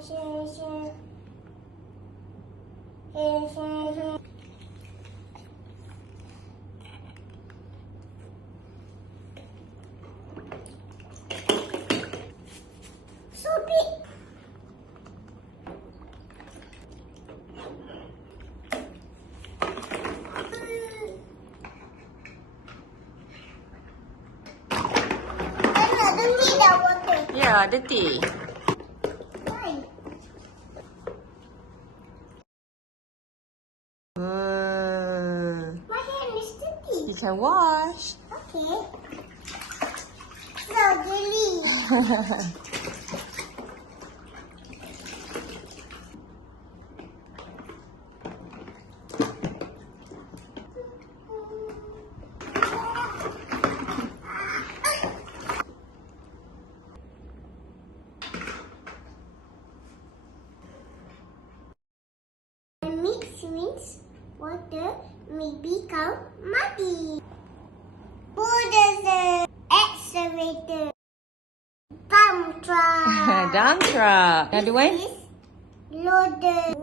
So big. Yeah, dirty. Why? My hand is dirty. You can wash. Okay. So jelly. Mix means water may become muddy. Bulldozer, excavator, dump truck. Dump truck. Another one? This is loader.